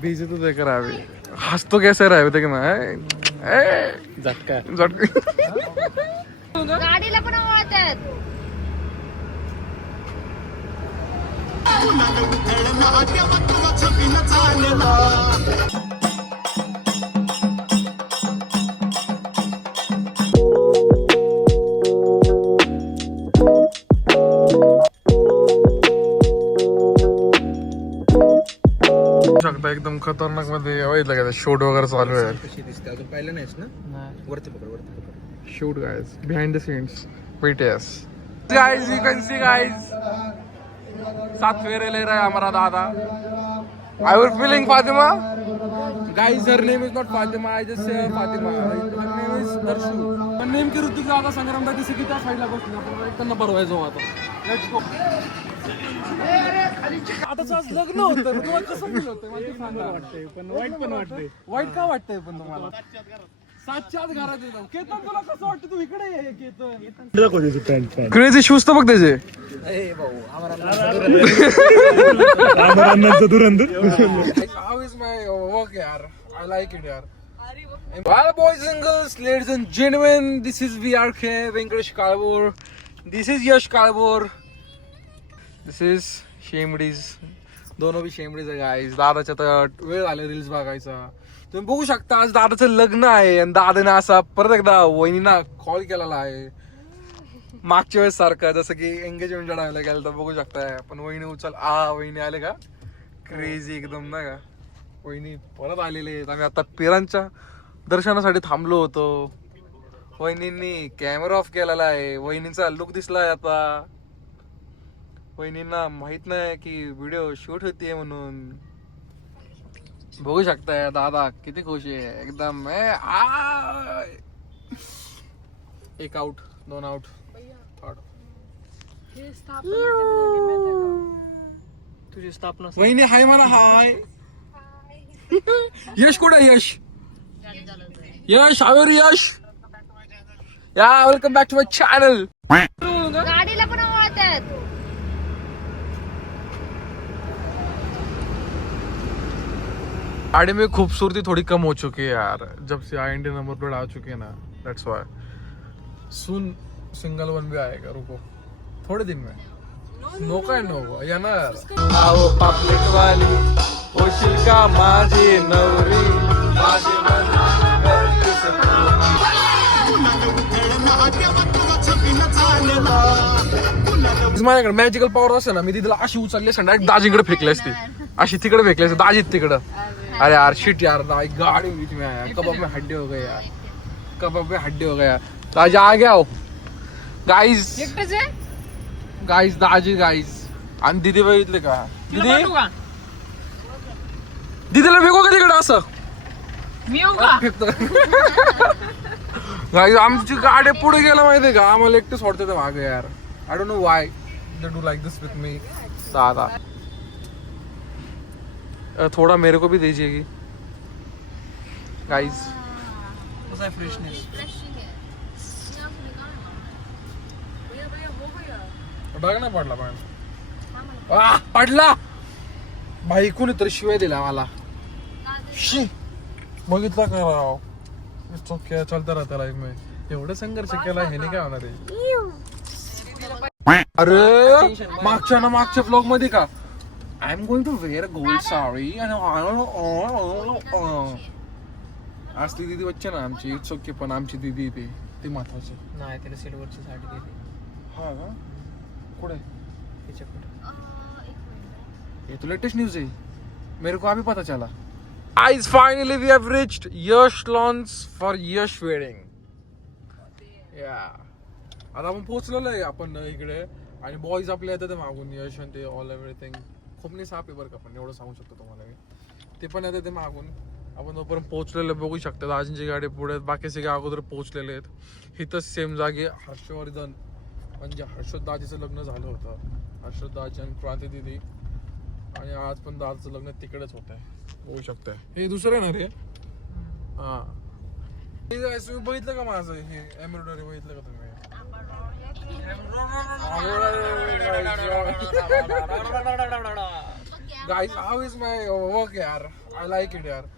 बीजे तो देकर आवे हंस तो कैसे रहे देख ना झटका गाडीला पण आवडतात. शकता एकदम खतरनाक मध्ये बघितलं का शूट वगैरे चालू आहे. कशी दिसते अजून पाहिलं नाहीस ना? वरती पकड. Shoot guys behind the scenes BTS guys you can see guys सात फेरे ले रहा है हमारा दादा. I was feeling Fatima. Guys, her name is not Fatima. I just say Fatima. Her name is Darshu. पण नेमकी ऋतिक दादा संग्राम दादा दिसे की त्या साईडला बसली आपण एक त्यांना बरवायचो आता. Let's go. आताच आज लग्न होतं तुम्हाला कसं फील होतं मला सांगा. वाटतंय पण वाईट का वाटतंय पण तुम्हाला सातच्या आत घरात येतो. केतन तुला कसं वाटतं तू इकडे ये केतन. क्रेझी शूज तर बघ त्याचे. How is my work यार? I like it यार. Well boys and girls, ladies and gentlemen, this is VRK Venkatesh Kalbur. This is Yash Kalbur. This is शेमडीज. दोनों बी शेमडीज आहे गाईज. दादाच्या तर वेळ आले रील्स बघायचा. तुम्ही बघू शकता आज दादाचं लग्न आहे आणि दादाने असा परत एकदा वहिनीना कॉल केलेला आहे मागच्या वेळेस सारखं जसं की एंगेजमेंट जडायला गेलं तर बघू शकताय. पण वहिनी उचल वहिनी आले का क्रेझी एकदम ना का. वहिनी परत आलेले आहेत. आम्ही आता पिरांच्या दर्शनासाठी थांबलो होतो. वहिनींनी कॅमेरा ऑफ केलेला आहे. वहिनींचा लुक दिसलाय आता. वहिनींना माहित नाही की व्हिडिओ शूट होतीये म्हणून. बघू शकताय दादा किती खुश आहे एकदम. एक आउट 2 आउट 3 तुझी स्थापना. वहिनी हाय म्हणा हाय. यश कुठे यश आवर यश या welcome back to my channel. गाडीला पण आवडतात. गाड़ी में खूबसूरती थोड़ी कम हो चुकी है यार जब से इंडियन नंबर प्लेट आ चुकी है ना. दैट्स व्हाई सून सिंगल वन भी आएगा. रुको थोड़े दिन में. नो काय नो या ना यार. आओ पापलेट वाली होशील का माझी नवरी माझे माझ्याकडे मॅजिकल पॉवर असेल ना मी तिला अशी उचलली असं डायरेक्ट दाजीकडे फेकली असती. अशी तिकडे फेकली असते दाजीत तिकडं. अरे यार शिट यार गाड़ी बीच में आया. कबाब में हड्डे हो गए यार. कबाब में हड्डे हो गया. दाजी आ गया हो गाइस. गाइस दाजी गाइस. आणि दीदी बघितले का दीदी दीदीला फेको का तिकडं असं फेकतो. गाइस आमची गाडी पुढे गेला माहितीये का आम्हाला एकटे सोडते ते मागे यार. I don't know why they do like this with me. दादा थोड़ा मेरे को भी दीजिएगी गाइस. फ्रेशनेस बघ ना पडला पडला भाई कोणीतरी शिवाय दिला मला. शी बघितला का राव. चौक्या चालता राहता लाईफ मध्ये एवढं संघर्ष केला हे नाही काय होणार आहे. अरे मागच्या ब्लॉग मध्ये का I am going to wear gold sari असली दीदी बच्चे ना आमची. इट्स ओके पण आमची दीदी ती महत्वाची नाही. त्याला सिल्वरची साडी दिली. हा का कुठे त्याच्याकडे. ये तो लेटेस्ट न्यूज है मेरे को अभी पता चला. Guys, finally we have reached Yash launch for Yash wedding. आता आपण पोहोचलेलो आहे आपण इकडे आणि बॉईज आपले येतात मागून यश आणि ते ऑल एव्हरीथिंग. खूप नाही साप आहे बरं का पण एवढं सांगू शकतो तुम्हाला मी. ते पण येतात ते मागून. आपण तोपर्यंत पोहोचलेलं बघू शकता. दाजींची गाडी पुढे बाकी सगळे अगोदर पोहोचलेले आहेत. इथंच सेम जागी हर्षवर्धन म्हणजे हर्षद दाजीचं लग्न झालं होतं. हर्षद दाजी आणि क्रांती दिदी आणि आज पण दादाचं लग्न तिकडेच होत आहे. होऊ शकतंय हे दुसरं आहे ना रे. हा तुम्ही बघितलं का माझं हे एम्ब्रॉयडरी बघितलं का तुम्ही. Guys how is my work यार आई लाइक इट यार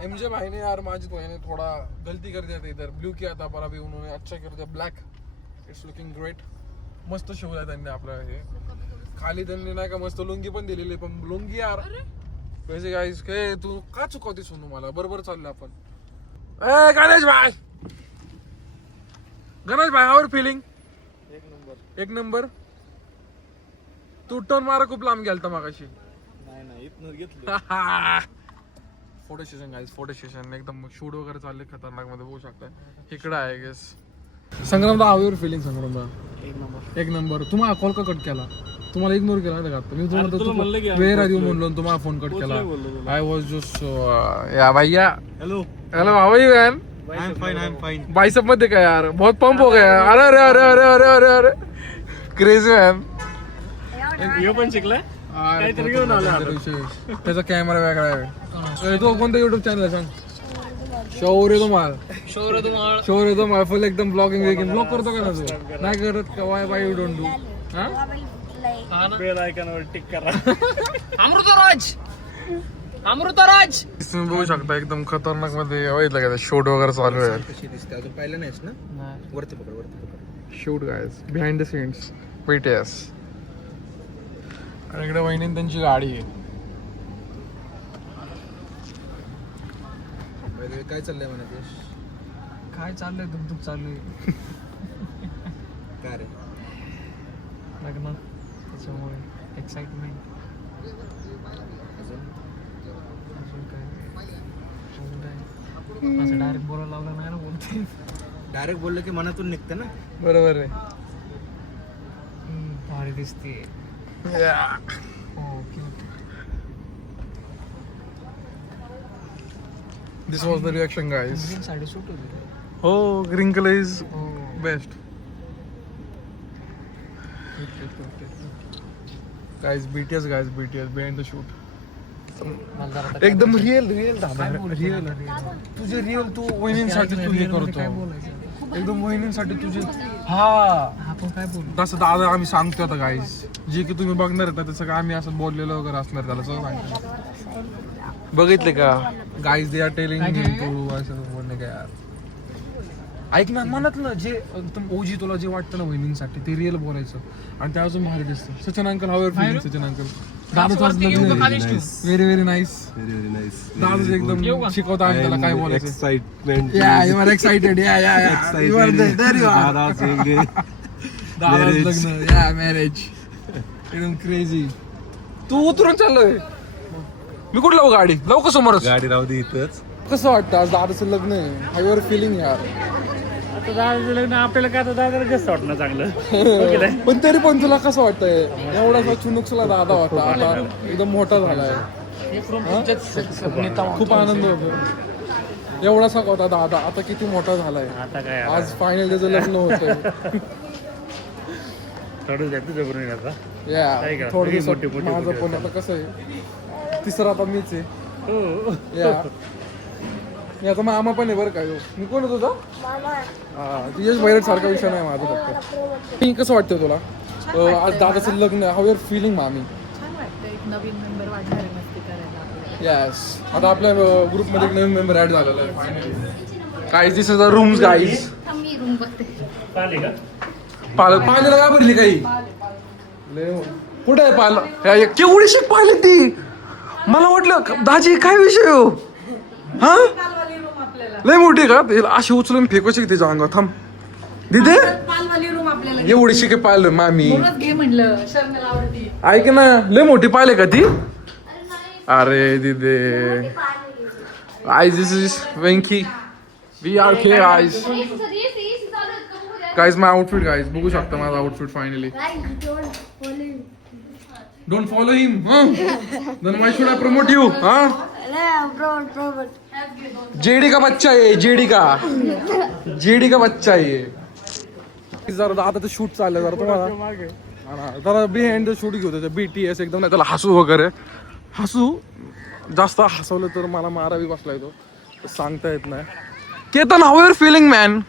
एमजे भाई ने यार माजिद भाई ने थोड़ा गलती कर दिया था इधर ब्लू किया था पर अभी उन्होंने अच्छा कर दिया ब्लॅक इट्स लुकिंग ग्रेट मस्त शिवलाय त्यांनी आपलं हे खाली त्यांनी नाही का मस्त लुंगी पण दिलेली पण लुंगी यार वैसे गाइस के तू का चुकवते सोनू मला बरोबर चाललं आपण ए गणेश भाई हाउ आर फीलिंग एक नंबर तू टर्न मारा खूप लांब गेलता मागाशी photo session guys photo session एकदम शूट वगैरे चालले खतरनाक मध्ये बघू शकताय इकडे आहे guys Sangram how your feeling Sangram एक नंबर तुम्हाला कॉल का कट केला तुम्हाला इग्नोर केला नाही का मी तुम्हाला वेअर आर यू म्हणलो तुम्हाला फोन कट केला आय वॉज जस्ट या भैया hello hello how are you man I am fine bicep मध्ये काय यार बहुत पंप हो गया अरे अरे अरे अरे अरे अरे अरे क्रेजी मैन हे पण शिकलाय काहीतरी घेऊन आला त्याचा कॅमेरा वेगळा आहे तो कोणता युट्यूब चॅनल आहे सांग शौर्य तुम्हाला फुल एकदम ब्लॉगिंग ब्लॉग करतो का ना तू नाही करत का why you don't do bell आयकॉनवर टिक करा अमृतराज तुम्ही बघू शकता एकदम खतरनाक मध्ये बघितलं का शूट वगैरे चालू आहे कशी दिसते अजून पाहिलं नाहीस ना वरती पकड shoot guys behind the scenes BTS आणि इकडे वहिनी त्यांची गाडी आहे काय चाललंय म्हणा ते काय चाललंय दुख चालू आहे काय रे लग्न त्याच्यामुळे एक्साइटमेंट असं डायरेक्ट बोलायला लावलं नाही ना बोलते डायरेक्ट बोललं की मनातून निघतं ना बरोबर आहे भारी दिसते this was the reaction guys sari suit होती हो green colour is best guys BTS behind the shoot एकदम रिअल तुझे रिअल तू वहिनींसाठी तू हे करतो एकदम वहिनींसाठी तुझे हा आपण काय बोलू तसं दादा आम्ही सांगतो आता गाईस जे की तुम्ही बघणार आहेत ना तसं काय आम्ही असं बोललेलं वगैरे असणार त्याला सगळं सांगतो बघितले का गाईस दे आर टेलिंग तू असं बोलणे काय यार ऐक ना मनातलं जे एकदम ओजी तुला जे वाटतं ना वहिनींसाठी ते रिअल बोलायचं आणि त्या अजून भारी दिसतं Sachin uncle how are feeling Sachin uncle दादाच व्हेरी व्हेरी नाईस दादाच एकदम शिकवतो आम्ही त्याला काय बोलायचं excitement yeah you are excited yeah you are there you are दादाच लग्न या मॅरेज एकदम क्रेझी तू उतरून चाललोय मी कुठं लावू गाडी लावू का समोरच गाडी राहू दे इथंच कसं वाटतं आज दादाचं लग्न आहे हाऊ आर फीलिंग यार आता दादाचं लग्न आपल्याला काय आता दादाला जास्त वाटणं चांगलं पण तरी पण तुला कसं वाटतंय एवढा चुनुकसला दादा होता आता एकदम मोठा झालाय खूप आनंद होतो एवढासा होता दादा आता किती मोठा झालाय आता काय आज फायनल त्याचं लग्न होतं थोडं जास्त जबरून आता या थोडं दिवसात माझं पण आता कसं आहे तिसरा आता मीच आहे हो या याचा मामा पण आहे बरं काय मी कोण होतो यश भैरट सारखा विषय नाही माझा फक्त कसं वाटतं तुला आज दादाचं लग्न हाऊ आर फीलिंग मामी नवीन मेंबर वाढणार आहे मस्ती करायला येस आता आपल्या ग्रुपमध्ये एक नवीन मेंबर ऍड झालेला आहे finally guys this is the rooms guys me room बघते चालेल का पाहिलेला का भरली काही कुठे आहे पाहिलं केवढी शिक पाहिली ती मला वाटलं दाजी काय विषय हो हा लय मोठी का अशी उचलून फेकूची की तिच्या अंगात थांब दिदे पालवाली रूम आपल्याला एवढी शिके पाहिलं मामी म्हणूनच घे म्हणलं शर्मेला आवडती ऐक ना लय मोठी पाहिले का ती अरे दिदे I this is Venky we are के आईज गाईज माय आउटफिट गाईज बघू शकता माझा outfit finally don't follow him then why should I promote you JD का बच्चा है जेडी का बच्चा है जरा आता ते शूट चाललंय जरा तुम्हाला जरा बिहाइंड द शूट घेऊ त्याच्या बीटीएस एकदम नाही त्याला हसू वगैरे हसू जास्त हसवलं तर मला मारावी बसला येतो सांगता येत नाही Ketan how your feeling man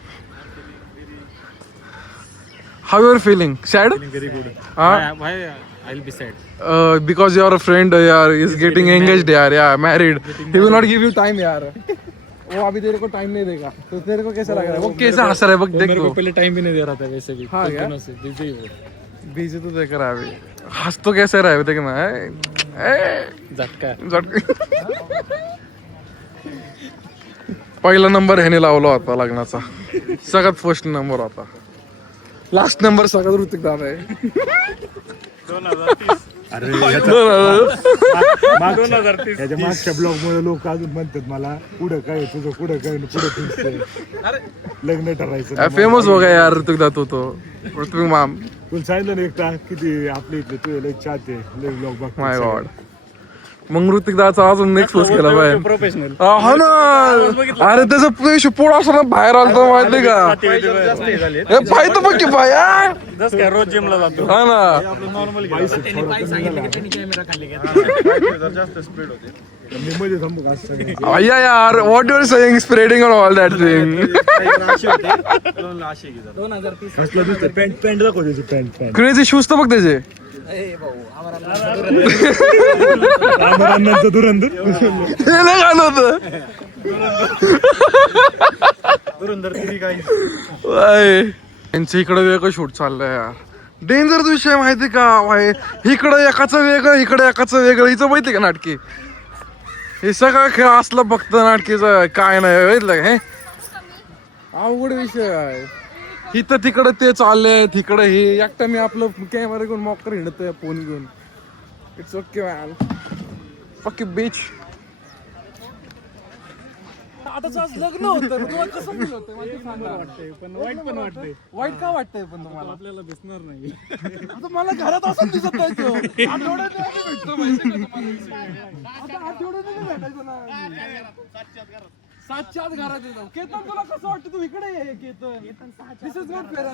how your feeling sad very good हा भाई I'll be sad. Because your friend यार is getting engaged यार, yeah, married. He will not give you time यार. वो अभी तेरे को टाइम नहीं देगा, तो तेरे को कैसा लग रहा है? वो कैसा हंस रहा है बघ, देख मेरे वो. को पहले टाइम भी नहीं दे रहा था वैसे भी. हाँ क्या? दिनों से busy हूँ. बीजी तो देख रहा है अभी. हंस तो कैसे रहा है देख ना. झटका. पहिला नंबर ह्याने लावला होता लग्नाचा, सगळ्यात फर्स्ट नंबर होता. लास्ट नंबर सगळ्यात ऋतिक दादा आहे. 2030. अरे 2030. त्याच्या मागच्या ब्लॉग मुळे लोक अजून म्हणतात मला पुढं काय तुझं, पुढं काय पुढं तुझं लग्न ठरायचं. फेमस हो गया यार ऋतिक दादा तो. ऋतिक माम, तुला सांगितलं ना एकटा किती आपल्या इथले तुझे लय चाहते लय ब्लॉग बघ. माय गॉड. मग ऋतिक दादाचा अजून एक्सपोज केला पाहिजे. प्रोफेशनल. हा ना. अरे त्याचं पैश पोळ असताना बाहेर आलतो माहिती का? हे पाय तर बघ की पाय. जस काय रोज जिमला जातो. हा ना. मी मध्ये थांबू का असं सगळं? अय्या यार, what your saying, spreading on all that thing. कसलं दिसतं पॅन्ट पॅन्ट दाखव त्याची पॅन्ट क्रेझी शूज तर बघ त्याचे. अमरांनाचं धुरंधर हे नाही घालत होतं. त्यांच्या इकडे वेगळं शूट चाललंय यार. डेंजर विषय माहिती का भाई. इकडं एकाचं वेगळं, इकडे एकाचं वेगळं. हिचं माहिती का नाटकी, हे सगळं खेळ असलं फक्त नाटकीचं काय नाही माहितलं हे. अवघड विषय आहे. इथं तिकडं ते चाललंय, तिकडं हे. एकटा मी आपलं कॅमेरा घेऊन मॉकर हिंडतोय फोन घेऊन. It's okay man. फक बीच. आताच आज लग्न होतं, तुम्हाला कसं फील होतं माहिती सांगा. पण वाईट पण वाटते. वाईट का वाटतंय पण तुम्हाला? आपल्याला दिसणार नाही. आता मला घरात असं दिसत नाही तो. आठवड्याने आम्ही भेटतो माहिती का तुम्हाला? आता आठवड्याने नाही भेटायचं ना. 7च्या आत घरात येतो. केतन तुला कसं वाटतं, तू इकडे ये Ketan. This is not fair.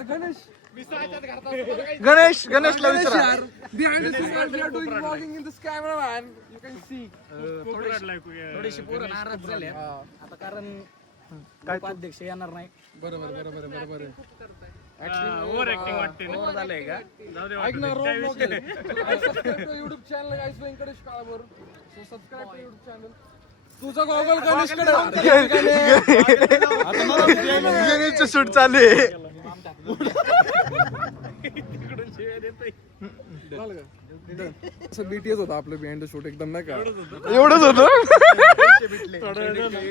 गणेशला विचारा. Behind the scene we are doing vlogging in this camera man. You can see. थोडीशी पोरं नाराज झाले आता, कारण उपाध्यक्ष येणार नाही. बरोबर. ओव्हर ऍक्टिंग वाटते ना. झालंय का? ऐक ना, रोल नको. Subscribe to YouTube channel guys, Vyankatesh Kalbhor. So subscribe to YouTube channel. तुझा गॉगल गणेशकडे. गणेशचं शूट चालू आहे. असं बीटीएस होता आपलं बिहाइंड द शूट एकदम नाही का. एवढंच होतं.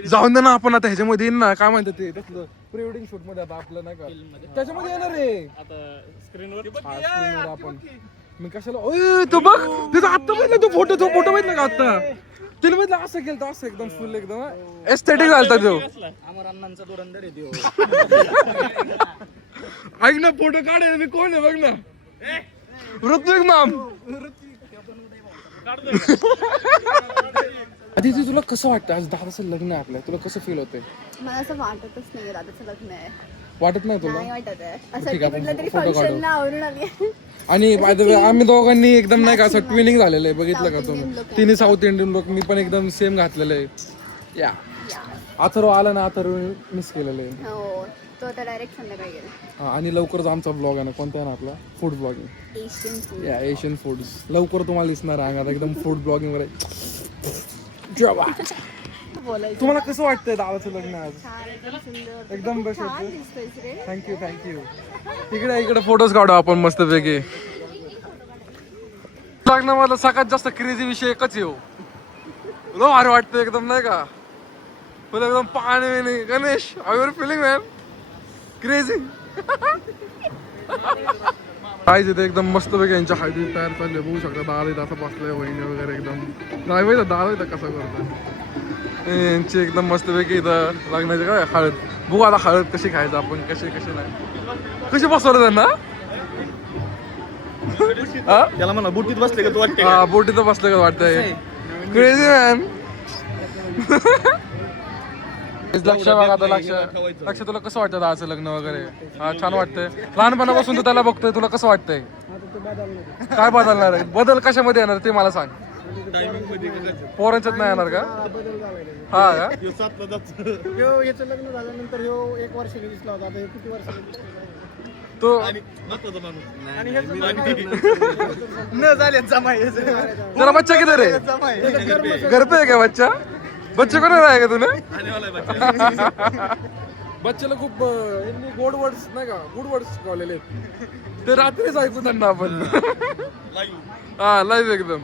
जाऊन दे ना, आपण आता ह्याच्यामध्ये येईन ना, काय म्हणतात ते तसलं प्री वेडिंग शूट मध्ये आता आपलं नाही का त्याच्यामध्ये येणार रे. आता स्क्रीनवर स्क्रीनवर आपण. मी कशाला, ओय तो बघ तिथं आत्ता बघितलं तो फोटो बघितला का आत्ता. तिला बघितलं असं केलं तर असं एकदम फुल एकदम एस्थेटिक झालता तो. अमरांनांचा धुरंधर आहे देव. ऐक ना, फोटो काढेल मी. कोण आहे बघ ना, ऋत्विक माम. आदिती, तुला कसं वाटतं आज दादाचं लग्न आहे आपलं, तुला कसं फील होतंय? मला असं वाटतच नाही दादाचं लग्न आहे. वाटत नाही तुला? नाही वाटत आहे. असं ठीक आहे, आपण कुठलं तरी photo काढू. फंक्शन आवरून आली. आणि बाय द वे आम्ही दोघांनी एकदम नाही का असं ट्विनिंग झालेलं आहे, बघितलं का South Indian तुम्ही? look. तिन्ही साऊथ इंडियन लोक. मी पण एकदम सेम घातलेलं आहे. या अथर्व आला ना, अथर्व मिस केलेलं आहे. हो, तो आता डायरेक्ट संध्याकाळी गेला. हा, आणि लवकरच आमचा ब्लॉग आहे ना, कोणता आहे ना आपला, फूड ब्लॉगिंग. Asian food. या एशियन फूड्स लवकर तुम्हाला दिसणार आहे अंगात एकदम फूड ब्लॉगिंग वर. बोलायचं. तुम्हाला कसं वाटतंय दादाचं लग्न आज? छान, एकदम सुंदर. एकदम खूप best छान होतं. दिसतोयस रे. थँक्यू. इकडे फोटोज काढू आपण मस्तपैकी. लग्नामधला सगळ्यात जास्त क्रेझी विषय एकच येऊ. तुला भारी वाटतं एकदम नाही का, तुला एकदम पाणी नाही. Ganesh, I you're feeling man crazy. काय तिथे एकदम मस्तपैकी यांच्या हळदी तयार चालली बघू शकता. दादा इथं असं बसलाय, वहिनी वगैरे एकदम. दादा इथं कसं करतो यांची एकदम मस्तपैकी इथं लग्नाची काय हळद. बघू आता हळद कशी खायचं आपण, कशी नाही, कशी बसवलं त्यांना. त्याला म्हणा बुटीत बसले का तू वाटते? हा, बोटीत बसलं का वाटतंय. Crazy man. लक्ष बघा आता. लक्ष तुला कसं वाटतं दादाचं लग्न वगैरे? हा, छान वाटतंय. लहानपणापासून तू त्याला बघतोय, तुला कसं वाटतंय? काय बदलणार आहे? बदल कशामध्ये येणार ते मला सांग. पोरांच्यात नाही येणार का? हा का? याचं लग्न झाल्यानंतर ह्यो 1 वर्ष दिसला होता, आता हे किती वर्ष? तो न झाले जमाय तेरा बच्चा किधर है घर पे है क्या बच्चा बच्चे को नाही का तुला बच्चाला खूप यांनी गोड वर्ड्स नाही का गुड वर्ड्स शिकवलेले आहेत ते रात्रीच ऐकू त्यांना आपण हा लाईव्ह एकदम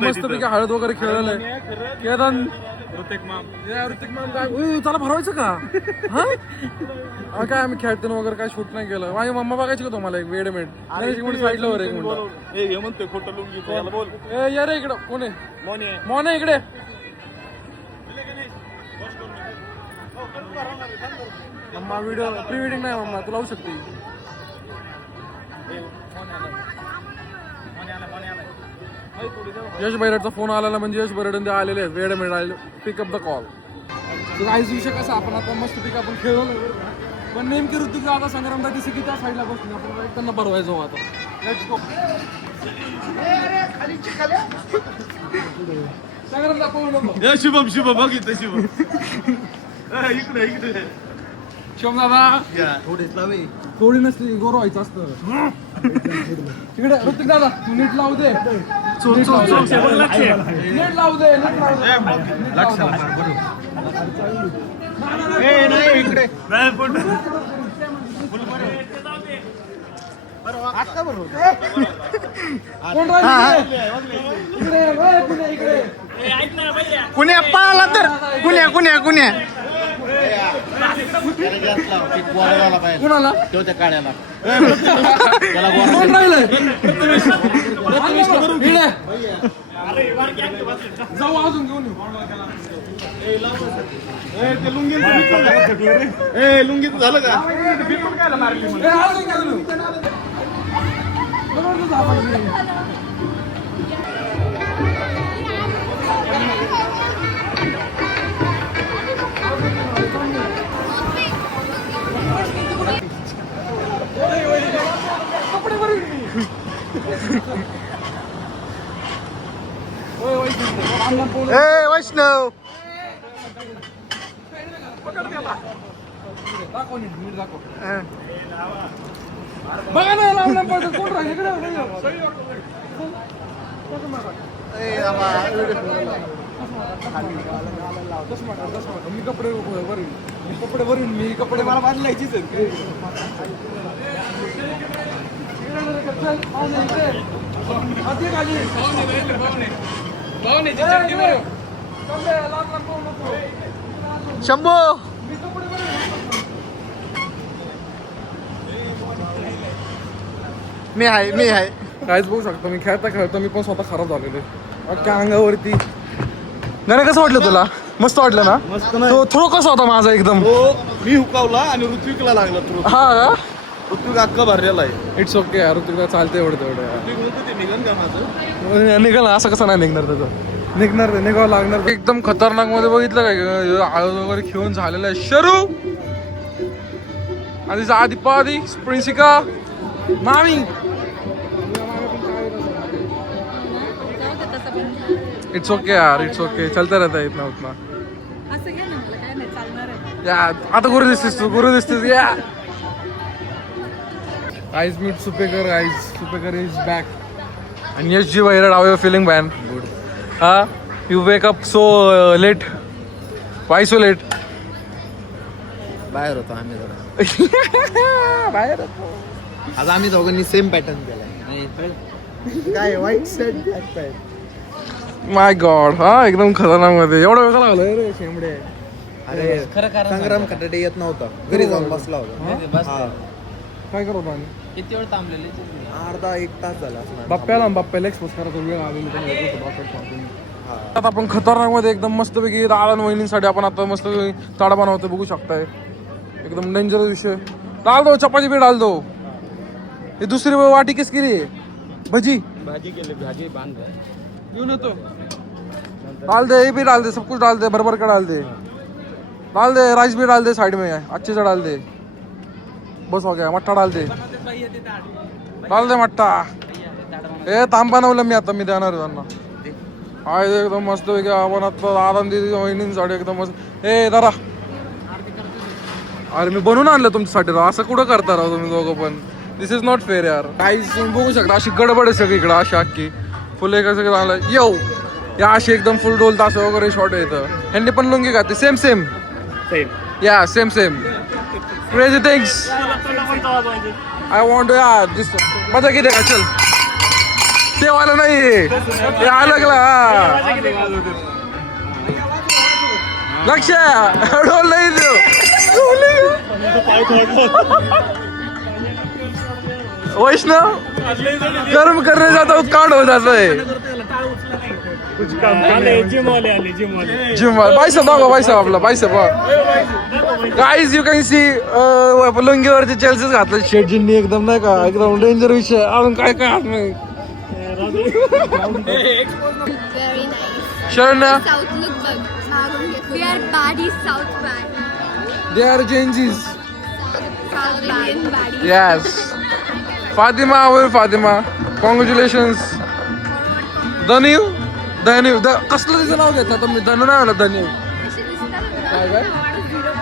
मस्तपैकी हळद वगैरे खेळलेलं केदान ऋतिक माम काय त्याला भरवायचं का हा काय आम्ही खेळताना वगैरे काय शूट नाही केलं माझी मम्मा बघायची का तुम्हाला एक वेड मिनिट साईडला वर एक मिनिट या रे इकडं कोण आहे मोने इकडे मम्मा व्हिडिओ प्री वेडिंग नाही मम्मा तू लावू शकते यश बैरडचा फोन आलेला म्हणजे यश बैरड ते आलेले वेळ मिळाले पिकअप द कॉल काहीच विषय कसा आपण आता मस्त पिक आपण खेळलो पण नेमकी ऋतू आता संग्राम दादी की त्या साईडला बसली आपण त्यांना बरवायचो आता संग्रामला पाहू नको शुभम बघितलं शुभम इकडे शिवम दादा थोडी नसली गोर व्हायचं असतं तिकडे ऋतिक दादा तू नीट लावू दे नीट लावू दे कोण इकडे कुण्या पाला तर कुण्या कोणाला त्या काढ्याला कोण राहिलंय जाऊ अजून घेऊन लुंगीत झालं का वैष्णव बघा ना लांब पडतो कोण राहील इकडे मी कपडे भरून मी कपडे मला बांधलायचीच शंभू मी आहे काहीच बघू शकतो मी खेळता मी पण स्वतः खराब झालेलो अख्ख्या अंगावरती गाणं कसं वाटलं तुला मस्त वाटलं ना तो थ्रो कसा होता माझा एकदम मी हुकावला आणि ऋत्विकला लागला थ्रो हा ऋत्विक अक्का भरलेला आहे इट्स ओके यार ऋतिकला चालते एवढं तेवढं निघन का माझं निघाल असं कसं नाही निघणार त्याचं निघावं लागणार एकदम खतरनाक मध्ये बघितलं काय हळद वगैरे खेळून झालेलं आहे शरू आणि आधी प्रिन्सिका मामी इट्स ओके यार इट्स ओके चलता रहता है इतना उतना असं घ्या ना मला काय नाही चालणार आहे या आता गुरु दिसतेस या Guys, meet Supekar, guys. Supekar is back. And yes, G Vairad, how are you feeling, man? Good. You wake up so late. Why so late? बाहेर होतो आम्ही जरा बाहेर होतो. आज आम्ही दोघांनी सेम पॅटर्न केलाय काय व्हाईट शर्ट ब्लॅक पॅन्ट माय गॉड हा एकदम खतरनाक मध्ये एवढा वेळ लागलाय रे शेंबडे. अरे संग्राम खटाटे येत नव्हता घरी जाऊन बसला होता हा. काय करत होतो आम्ही? किती वेळ थांबलेले अर्धा एक तास झाला असणार. बाप्प्याला एक्सपोज करायचा वेळ आलेली. आता आपण खतरनाक मध्ये एकदम मस्तपैकी दादा वहिनींसाठी आपण आता मस्त ताडा बनवतो बघू शकताय. एकदम डेंजरस विषय. डाल दो चपाती भी डाल दो. ये दूसरी वाटी किसकी रे? भजी भाजी केली भाजी बांध घेऊन येतो. डाल दे ये भी डाल दे सब कुछ डाल दे भर का डाल दे. डाल दे राइस भी डाल दे साइड में अच्छे से डाल दे. बस हो गया मट्टा डाल दे. डाल दे मट्टा. ए तांब बनवलं मी आता मी देणार आहे त्यांना. हा एकदम मस्त पैकी आपण आता दादा दिदी वहिनींसाठी एकदम मस्त. ए दादा अरे मी बनवून आणलं तुमच्यासाठी राव. असं कुठं करता राव तुम्ही दोघं पण. दिस इज नॉट फेअर यार. काहीच तुम्ही बघू शकता अशी गडबड आहे सगळी इकडं अशी अख्खी फुले कसं झालं येऊ या अशी एकदम फुल डोल तास वगैरे शॉर्ट येतं. ह्यांनी पण लुंगी घातली सेम सेम या same same crazy things. I want या दिस मजा किती का चल ते वाला नाही हे अलगला लक्ष डोल नाही देऊ. वैष्णव कर्म करने जाता हूँ कांड हो जाता है. जिम वाले बाईसाहेब दाखवा बाईसाहेब आपला बाईसाहेब. गाईज यू कॅन सी लुंगीवरती चेल्सीच घातलं शेटजींनी एकदम नाही का एकदम डेंजर विषय. अजून काय काय हात नाही. Very nice. Sharanya South look bug. We are baddies, South bad. They are changes. South Indian baddies. Yes. Fatima, well, Fatima. Congratulations. धनीव धनीव कसलं तिचं नाव घेतलं तुम्ही? धनू नाही म्हणा धनीव. अशी दिसतात ना. काय काय? 0.5.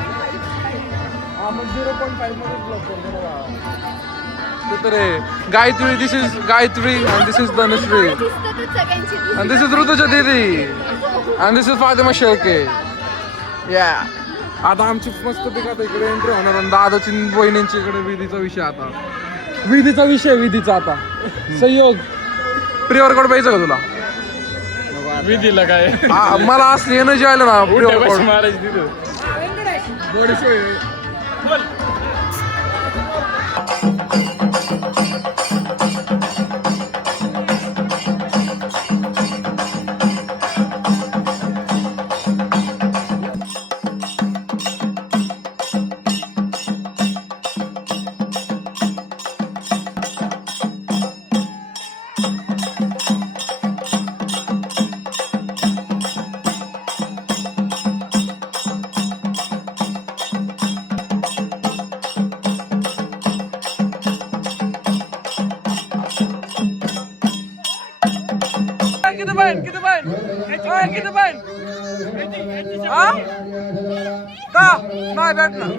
हा मग 0.5 मध्ये ब्लॉक करतो बघा. ते तर आहे Gayatri. This is Gayatri and this is Dhanushree दिसतातच सगळ्यांची. अँड दिस इज ऋतुजा दीदी and this is Fatima Shelke. या आता आमची मस्त पिक आता इकडे एंट्री होणार आणि दादाची बहिणींची इकडे विधीचा विषय आता. विधीचा आता संयोग प्रिवर्कआउट पाहिजे का तुला? विधीला काय मला असली एनर्जी आलं ना प्रिवर्कआउट मारायची तिथं. किती पाहिजे का नाही भेटणार.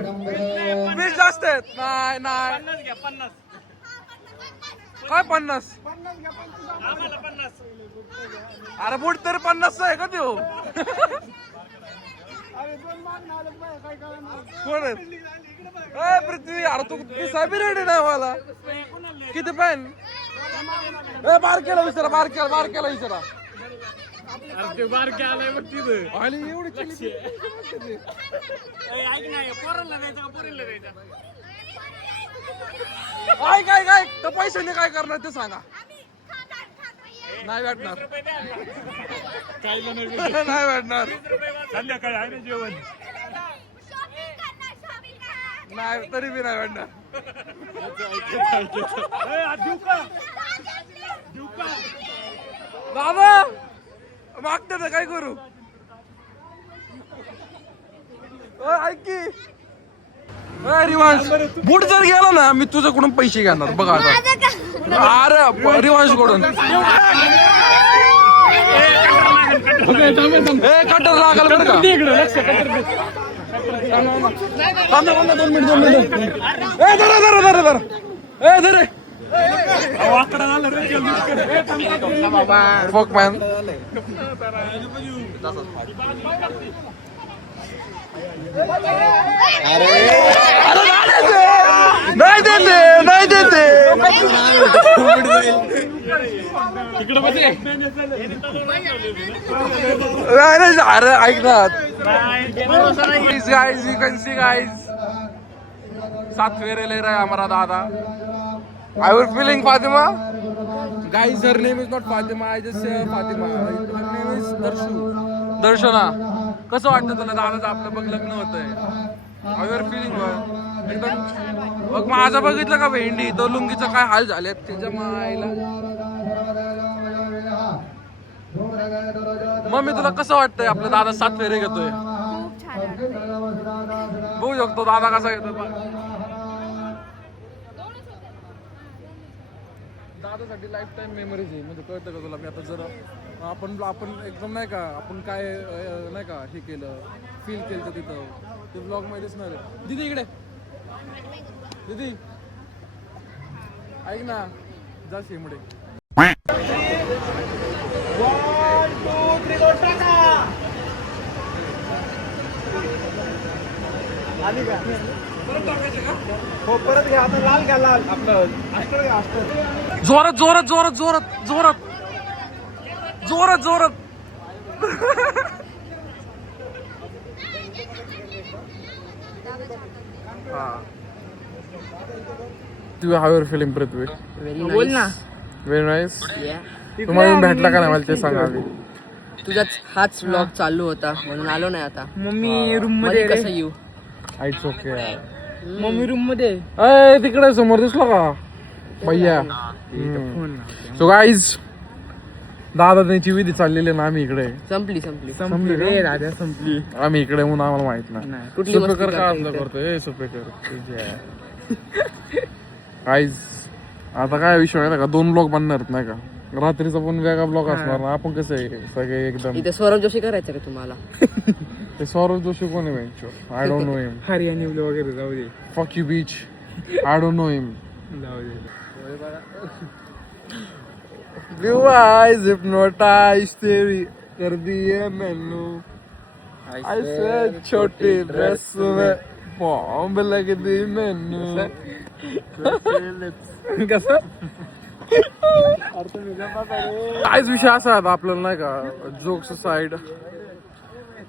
वीस जास्त आहेत. नाही नाही काय 50? अरे बूट तरी 50 आहे का तो? कोण आहे? पृथ्वी अरे तू साहेबी रेडी नाही मला. किती पाहिजे? बारकेला विचारा बारकेला विचारा. आणि एवढी काय तर पैशाने काय करणार ते सांगा. नाही भेटणार. नाही भेटणार. संध्याकाळी आहे ना जेवण. नाही तरी बी नाही भेटणार. दादा मागते तर काय करू? ऐक की रिवांश बूट जर गेला ना मी तुझ्याकडून पैसे घेणार बघा आता. अरे रिवांश कडून कटर लागल बरं का. 2 मिनिट. धरा ए धर रे. Fuck man. नाही देते. अरे ऐक ना guys, you can see guys, 7 फेरे ले रहा है हमारा दादा. I was feeling Fatima. Guys, her name is not Fatima. I just say Fatima. Her name is दर्शना. कसं वाटतं तुला दादाचं आपलं बघ लग्न होतंय? How you are feeling एकदम बघ माझं बघितलं का भेंडी तो लुंगीचं काय हाल झाले त्याच्या मायला. मम्मी तुला कसं वाटतंय आपलं दादा 7 फेरे घेतोय? खूप छान वाटतंय. बघू शकतो दादा कसा घेतो. दादासाठी लाईफ टाईम मेमरीज आहे. म्हणजे कळतं का तुला? मी आता जर आपण एकदम नाही का आपण काय नाही का हे केलं फील केलं तिथं ते ब्लॉग मध्ये दिसणार आहे. दीदी इकडे दीदी ऐक ना जा शेमडे. परत घ्या आता लाल घ्या लाल आपलं अष्टर घ्या अष्टर. जोरात जोरात जोरात जोरात जोरात जोरात जोरात. तू हाव युअर फिलिंग पृथ्वी? बोल ना. Very nice. तुम्हाला भेटला का नाही मला ते सांगा आधी. तुझाच हाच व्लॉग चालू होता म्हणून आलो नाही आता. मम्मी रूम मध्ये मध्ये कसं येऊ? It's okay. मम्मी रूम मध्ये. अय तिकडे समोर दिसला का भैया? सो गाईज दादा त्यांची विधी चाललेली ना आम्ही इकडे संपली रे राजा संपली. आम्ही इकडे म्हणून आम्हाला माहित नाही. कुठली सुपेकर मस्ती काय करतो आपलं करतोय सुपेकर. गाईज आता काय विषय आहे ना का 2 ब्लॉग बनणार नाही का? रात्रीचा पण वेगळा ब्लॉग असणार ना. आपण कसं आहे सगळे एकदम इथे सौरभ जोशी करायचं का तुम्हाला? ते सौरभ जोशी कोण आहे? I don't know him. हरियाणी वगैरे जाऊ दे. Fuck you bitch. I don't know him. जाऊ दे. Blue eyes hypnotize तेरी कर दिए मैनू. I said छोटी ड्रेस में बॉम्ब लग दी मैनू. कसं? काहीच विषय असा आहे आपल्याला नाही का जोक्स साईड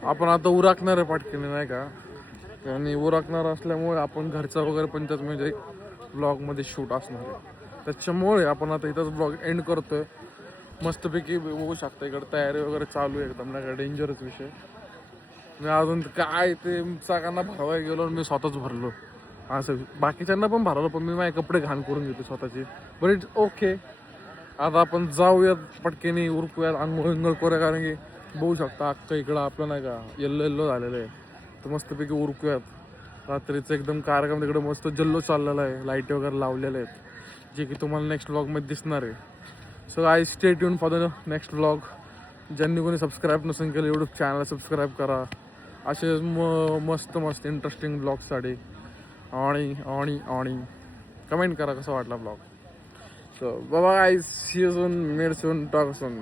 आपण आता उरकणार आहे पटकन नाही का. आणि उरकणार असल्यामुळे आपण घरचा वगैरे पण त्याच म्हणजे ब्लॉग मध्ये शूट असणार आहे. त्याच्यामुळे आपण आता इथंच ब्लॉग एंड करतोय. मस्तपैकी बघू शकता इकडे तयारी वगैरे चालू आहे एकदम नाही का. डेंजरस विषय. मी अजून काय ते सगळ्यांना भरवायला गेलो मी स्वतःच भरलो असं. बाकीच्यांना पण भरवलं पण मी माझे कपडे घाण करून घेतो स्वतःची. But it's okay. आता आपण जाऊयात पटकेने उरकूयात आंघोळ करूया कारण की बघू शकता अख्खं इकडं आपलं नाही का येल्लो झालेलं आहे. तर मस्तपैकी उरकूयात. रात्रीचं एकदम कार्यक्रम तिकडे मस्त जल्लो चाललेला आहे. लाईट वगैरे लावलेले आहेत जे की तुम्हाला नेक्स्ट व्लॉगमध्ये दिसणार आहे. So I stay tune for the next vlog. ज्यांनी कोणी सबस्क्राईब नसेल केलं यूट्यूब चॅनल सबस्क्राईब करा असे मस्त इंटरेस्टिंग ब्लॉगसाठी. आणि कमेंट करा कसा वाटला blog. So bye see you soon. Made soon talk soon.